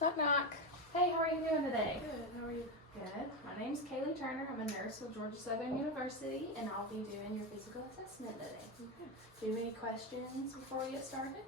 Knock knock. Hey, how are you doing today? Good, how are you? Good. My name's Kaylee Turner. I'm a nurse with Georgia Southern University, and I'll be doing your physical assessment today. Okay. Do you have any questions before we get started?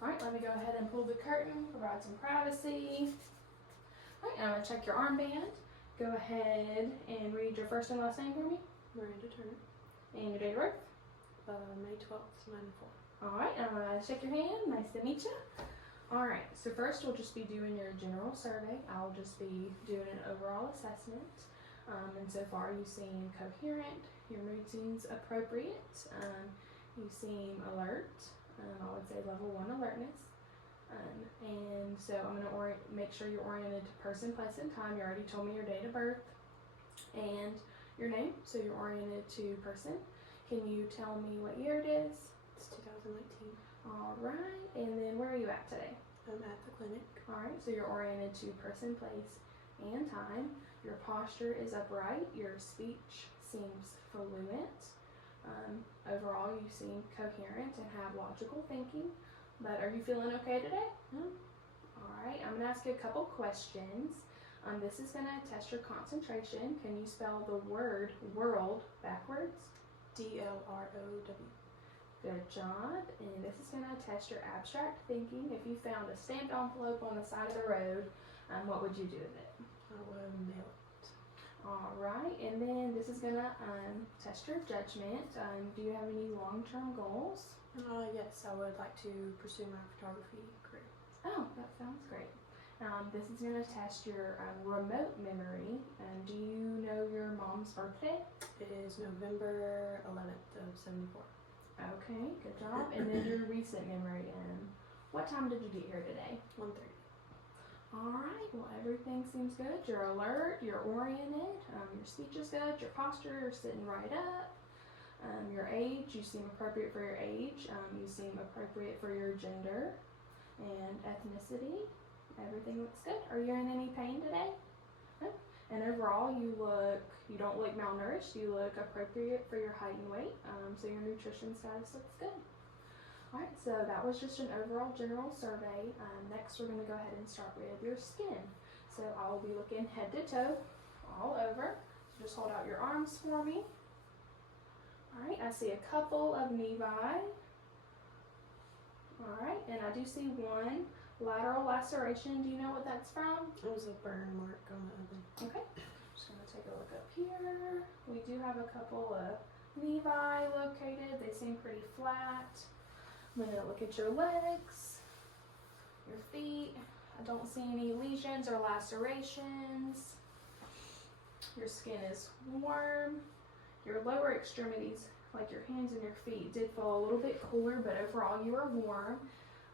All right, let me go ahead and pull the curtain, provide some privacy. All right, I'm gonna check your armband. Go ahead and read your first and last name for me, Miranda Turner, and your date of birth. May 12th, 94. All right, I'm gonna shake your hand. Nice to meet you. All right, so first we'll just be doing your general survey. I'll just be doing an overall assessment. And so far you seem coherent, your mood seems appropriate, you seem alert. I would say level 1 alertness. And so I'm gonna make sure you're oriented to person, place, and time. You already told me your date of birth and your name, so you're oriented to person. Can you tell me what year it is? It's 2019. All right, and then where are you at today? I'm at the clinic. All right, so you're oriented to person, place, and time. Your posture is upright. Your speech seems fluent. Overall, you seem coherent and have logical thinking. But are you feeling okay today? All right, I'm gonna ask you a couple questions. This is gonna test your concentration. Can you spell the word world backwards? DLROW. Good job. And this is going to test your abstract thinking. If you found a stamped envelope on the side of the road, what would you do with it? I will mail it. All right. And then this is going to test your judgment. Do you have any long-term goals? Yes, I would like to pursue my photography career. Oh, that sounds great. This is going to test your remote memory. Do you know your mom's birthday? It is November 11th of 74. Okay, good job. And then your recent memory. What time did you get here today? 1:30. All right, well, everything seems good. You're alert, you're oriented, your speech is good, your posture, you're sitting right up. Your age, you seem appropriate for your age. You seem appropriate for your gender and ethnicity. Everything looks good. Are you in any pain today? No? And overall, you don't look malnourished. You look appropriate for your height and weight. So your nutrition status looks good. All right, so that was just an overall general survey. Next, we're gonna go ahead and start with your skin. So I will be looking head to toe, all over. So just hold out your arms for me. All right, I see a couple of nevi. All right, and I do see one lateral laceration. Do you know what that's from? It was a burn mark on the oven. Okay, just gonna take a look up here. We do have a couple of nevi located. They seem pretty flat. I'm gonna look at your legs, your feet. I don't see any lesions or lacerations. Your skin is warm. Your lower extremities, like your hands and your feet, did feel a little bit cooler, but overall you are warm.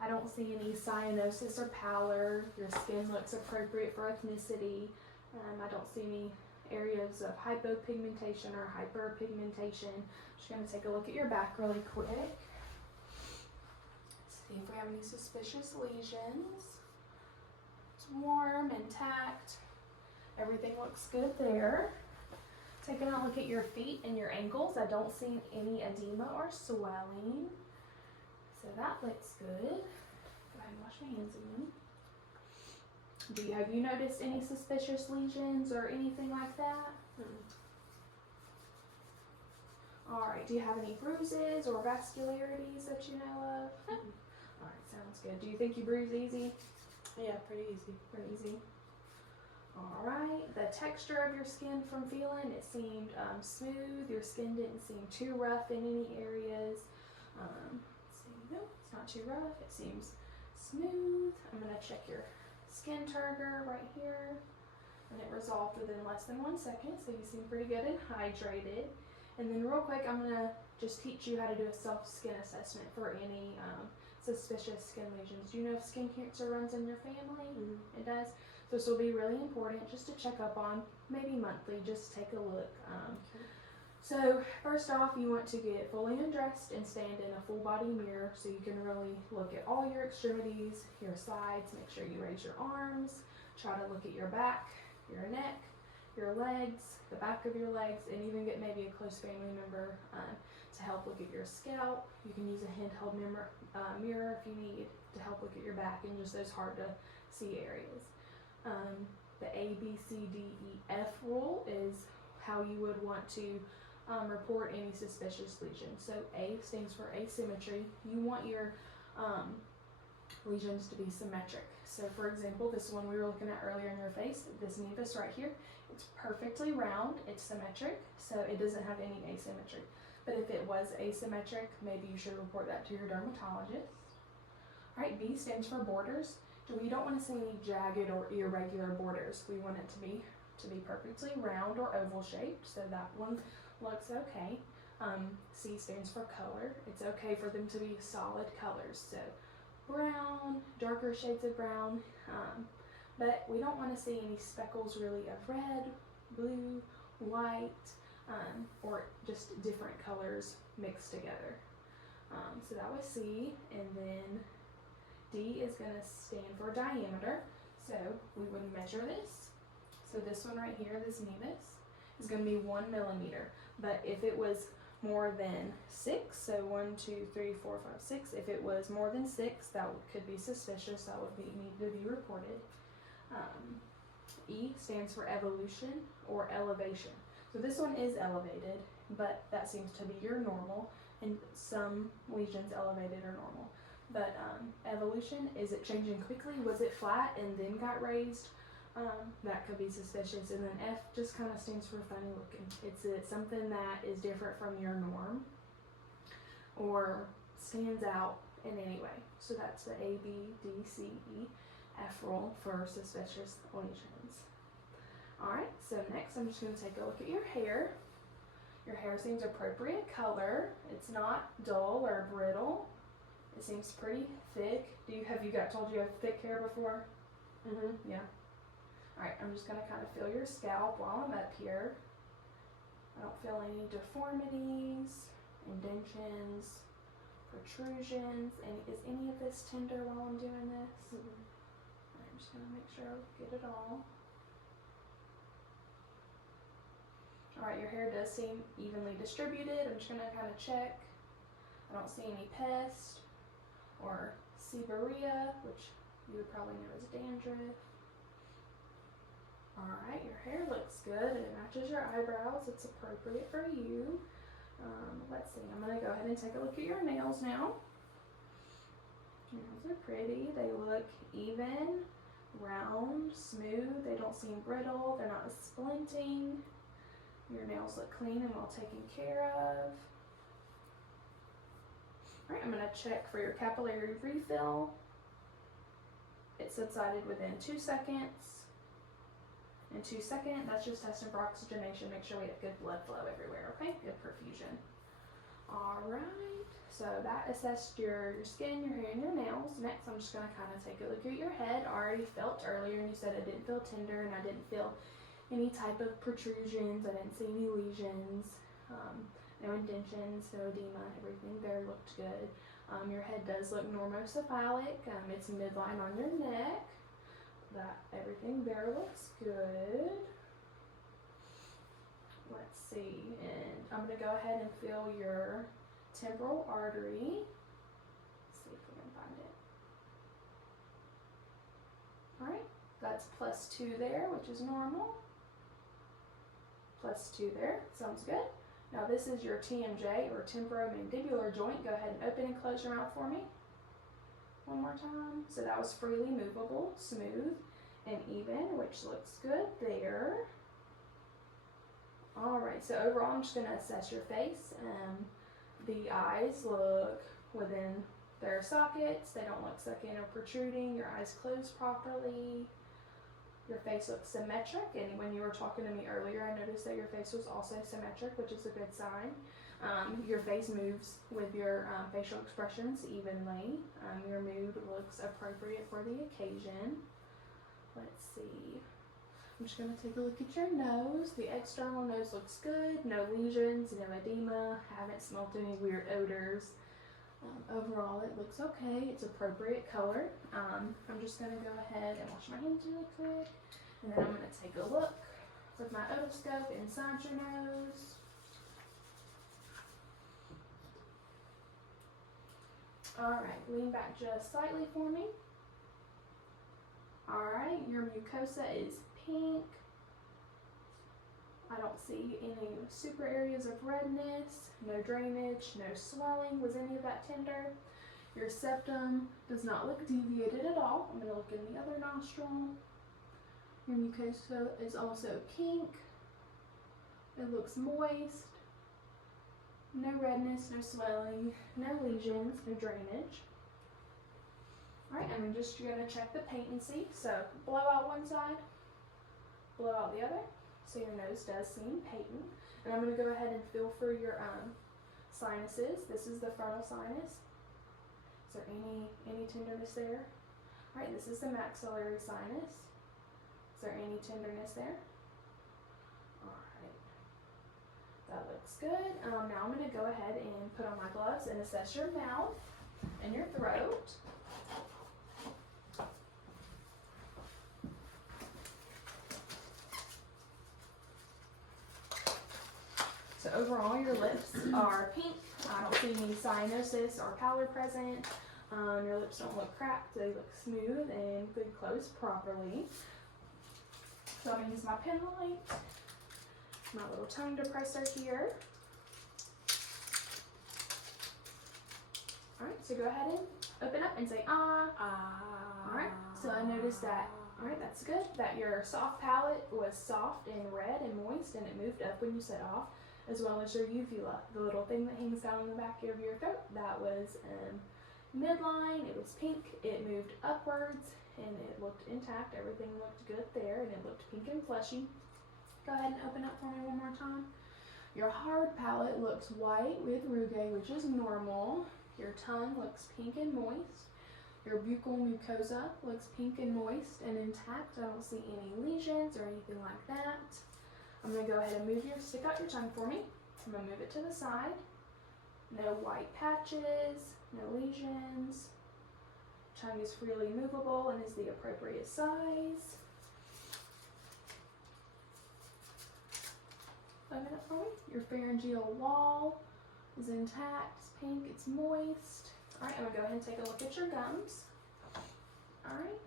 I don't see any cyanosis or pallor. Your skin looks appropriate for ethnicity. I don't see any areas of hypopigmentation or hyperpigmentation. Just gonna take a look at your back really quick. See if we have any suspicious lesions. It's warm, intact. Everything looks good there. Taking a look at your feet and your ankles. I don't see any edema or swelling. So that looks good. Go ahead and wash my hands again. Have you noticed any suspicious lesions or anything like that? All right, do you have any bruises or vascularities that you know of? All right, sounds good. Do you think you bruise easy? Yeah, pretty easy. Pretty easy. All right, the texture of your skin from feeling, it seemed smooth. Your skin didn't seem too rough in any areas. Let's see, no, it's not too rough. It seems smooth. I'm gonna check your skin turgor right here. And it resolved within less than 1 second, so you seem pretty good and hydrated. And then real quick, I'm gonna just teach you how to do a self-skin assessment for any suspicious skin lesions. Do you know if skin cancer runs in your family? It does. So this will be really important just to check up on, maybe monthly, just take a look. So first off, you want to get fully undressed and stand in a full body mirror so you can really look at all your extremities, your sides, make sure you raise your arms, try to look at your back, your neck, your legs, the back of your legs, and even get maybe a close family member to help look at your scalp. You can use a handheld mirror if you need to help look at your back and just those hard to C areas. The A, B, C, D, E, F rule is how you would want to report any suspicious lesion. So A stands for asymmetry. You want your lesions to be symmetric. So for example, this one we were looking at earlier in your face, this nevus right here, it's perfectly round, it's symmetric, so it doesn't have any asymmetry. But if it was asymmetric, maybe you should report that to your dermatologist. All right, B stands for borders. We don't want to see any jagged or irregular borders. We want it to be perfectly round or oval shaped, so that one looks okay. C stands for color. It's okay for them to be solid colors, so brown, darker shades of brown, but we don't want to see any speckles really of red, blue, white, or just different colors mixed together. So that was C, and then D is going to stand for diameter, so we would measure this. So this one right here, this nevus, is going to be 1 millimeter, but if it was more than 6, so 1, 2, 3, 4, 5, 6, if it was more than 6, that could be suspicious, that would need to be reported. E stands for evolution or elevation. So this one is elevated, but that seems to be your normal, and some lesions elevated are normal. But evolution, is it changing quickly? Was it flat and then got raised? That could be suspicious. And then F just kind of stands for funny looking. It's something that is different from your norm or stands out in any way. So that's the A, B, D, C, E, F rule for suspicious lesions. Alright, so next I'm just going to take a look at your hair. Your hair seems appropriate color. It's not dull or brittle. It seems pretty thick. Have you told you have thick hair before? Yeah. Alright, I'm just going to kind of feel your scalp while I'm up here. I don't feel any deformities, indentions, protrusions. Is any of this tender while I'm doing this? I'm just going to make sure I get it all. Alright, your hair does seem evenly distributed. I'm just going to kind of check. I don't see any pest or seborrhea, which you would probably know as dandruff. Alright, your hair looks good. It matches your eyebrows. It's appropriate for you. Let's see, I'm going to go ahead and take a look at your nails now. Your nails are pretty. They look even, round, smooth. They don't seem brittle. They're not splinting. Your nails look clean and well taken care of. Alright, I'm going to check for your capillary refill. It subsided within 2 seconds. In 2 seconds, that's just testing for oxygenation. Make sure we have good blood flow everywhere, okay? Good perfusion. Alright, so that assessed your skin, your hair, and your nails. Next, I'm just going to kind of take a look at your head. I already felt earlier, and you said it didn't feel tender, and I didn't feel any type of protrusions. I didn't see any lesions. No indentions, no edema, everything there looked good. Your head does look normocephalic. It's midline on your neck. Everything there looks good. Let's see, and I'm going to go ahead and feel your temporal artery. Let's see if we can find it. Alright, that's +2 there, which is normal. +2 there, sounds good. Now this is your TMJ, or temporomandibular joint. Go ahead and open and close your mouth for me. One more time. So that was freely movable, smooth, and even, which looks good there. Alright, so overall I'm just going to assess your face. The eyes look within their sockets. They don't look sunken or protruding. Your eyes close properly. Your face looks symmetric, and when you were talking to me earlier, I noticed that your face was also symmetric, which is a good sign. Your face moves with your facial expressions evenly. Your mood looks appropriate for the occasion. Let's see. I'm just going to take a look at your nose. The external nose looks good. No lesions, no edema. Haven't smelled any weird odors. Overall, it looks okay. It's appropriate color. I'm just going to go ahead and wash my hands really quick. And then I'm going to take a look with my otoscope inside your nose. Alright, lean back just slightly for me. your mucosa is pink. I don't see any super areas of redness, no drainage, no swelling. Was any of that tender? Your septum does not look deviated at all. I'm going to look in the other nostril. Your mucosa is also pink. It looks moist. No redness, no swelling, no lesions, no drainage. Alright, and I'm just going to check the patency. So blow out one side, blow out the other. So your nose does seem patent. And I'm going to go ahead and feel for your sinuses. This is the frontal sinus. Is there any tenderness there? Alright, this is the maxillary sinus. Is there any tenderness there? Alright, that looks good. Now I'm going to go ahead and put on my gloves and assess your mouth and your throat. So overall, your lips are pink. I don't see any cyanosis or pallor present. Your lips don't look cracked. They look smooth and good closed properly. So I'm going to use my pen light, my little tongue depressor here. Alright, so go ahead and open up and say ah. Alright, so I noticed that, alright, that's good, that your soft palate was soft and red and moist and it moved up when you said off, as well as your uvula, the little thing that hangs down the back of your throat. That was midline, it was pink, it moved upwards, and it looked intact. Everything looked good there, and it looked pink and fleshy. Go ahead and open up for me one more time. Your hard palate looks white with rugae, which is normal. Your tongue looks pink and moist. Your buccal mucosa looks pink and moist and intact. I don't see any lesions or anything like that. I'm going to go ahead and stick out your tongue for me. I'm going to move it to the side. No white patches, no lesions. Tongue is freely movable and is the appropriate size. Open it for me. Your pharyngeal wall is intact, it's pink, it's moist. Alright, I'm going to go ahead and take a look at your gums. Alright.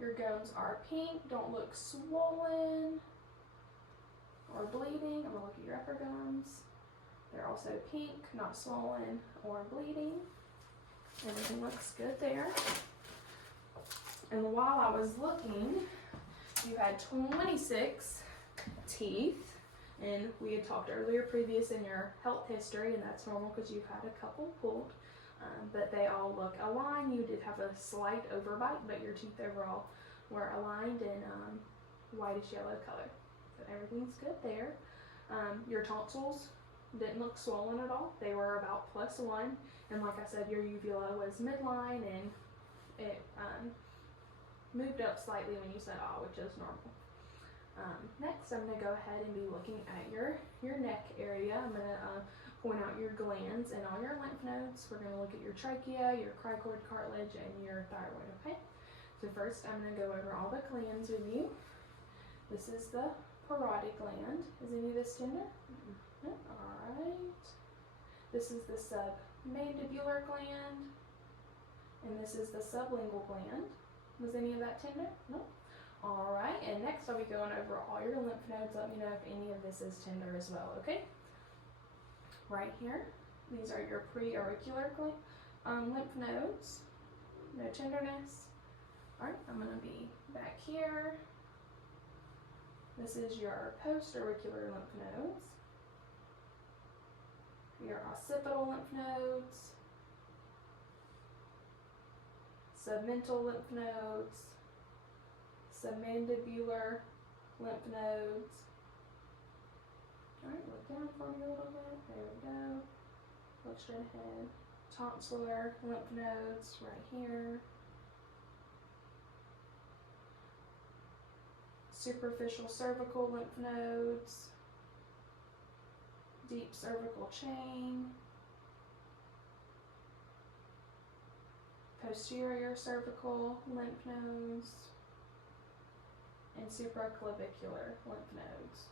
Your gums are pink, don't look swollen or bleeding. I'm going to look at your upper gums. They're also pink, not swollen or bleeding. Everything looks good there. And while I was looking, you had 26 teeth. And we had talked earlier previous in your health history, and that's normal because you've had a couple pulled. But they all look aligned. You did have a slight overbite, but your teeth overall were aligned in whitish yellow color. So everything's good there. Your tonsils didn't look swollen at all. They were about +1. And like I said, your uvula was midline, and it moved up slightly when you said ah, which is normal. Next, I'm going to go ahead and be looking at your neck area. I'm going to point out your glands and all your lymph nodes. We're going to look at your trachea, your cricoid cartilage, and your thyroid, okay? So first, I'm going to go over all the glands with you. This is the parotid gland. Is any of this tender? No? Alright. This is the submandibular gland. And this is the sublingual gland. Was any of that tender? No? Alright, and next I'll be going over all your lymph nodes. Let me know if any of this is tender as well, okay? Right here, these are your preauricular lymph nodes. No tenderness. Alright, I'm going to be back here. This is your postauricular lymph nodes. Your occipital lymph nodes. Submental lymph nodes. Submandibular lymph nodes. Alright, look down for me a little bit. There we go. Look straight ahead. Tonsillar lymph nodes right here. Superficial cervical lymph nodes. Deep cervical chain. Posterior cervical lymph nodes. And supraclavicular lymph nodes.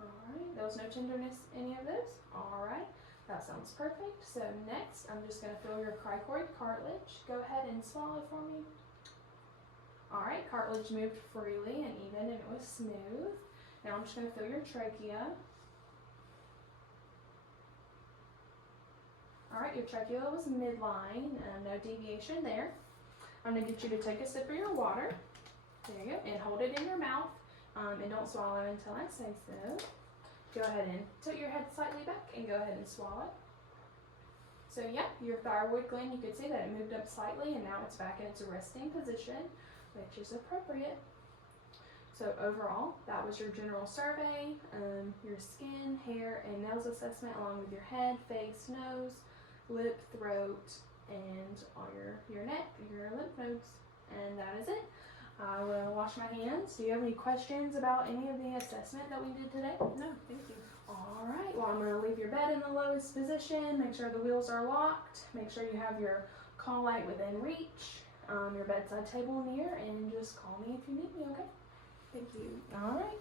Alright, there was no tenderness, any of those? Alright, that sounds perfect. So next, I'm just going to feel your cricoid cartilage. Go ahead and swallow for me. Alright, cartilage moved freely and even and it was smooth. Now I'm just going to feel your trachea. Alright, your trachea was midline, no deviation there. I'm going to get you to take a sip of your water. There you go. And hold it in your mouth. And don't swallow until I say so. Go ahead and tilt your head slightly back and go ahead and swallow. So yeah, your thyroid gland, you could see that it moved up slightly and now it's back in its resting position, which is appropriate. So overall, that was your general survey, your skin, hair, and nails assessment along with your head, face, nose, lip, throat, and on your neck, your lymph nodes. And that is it. I will wash my hands. Do you have any questions about any of the assessment that we did today? No, thank you. Alright, well I'm going to leave your bed in the lowest position, make sure the wheels are locked, make sure you have your call light within reach, your bedside table near, and just call me if you need me, okay? Thank you. Alright.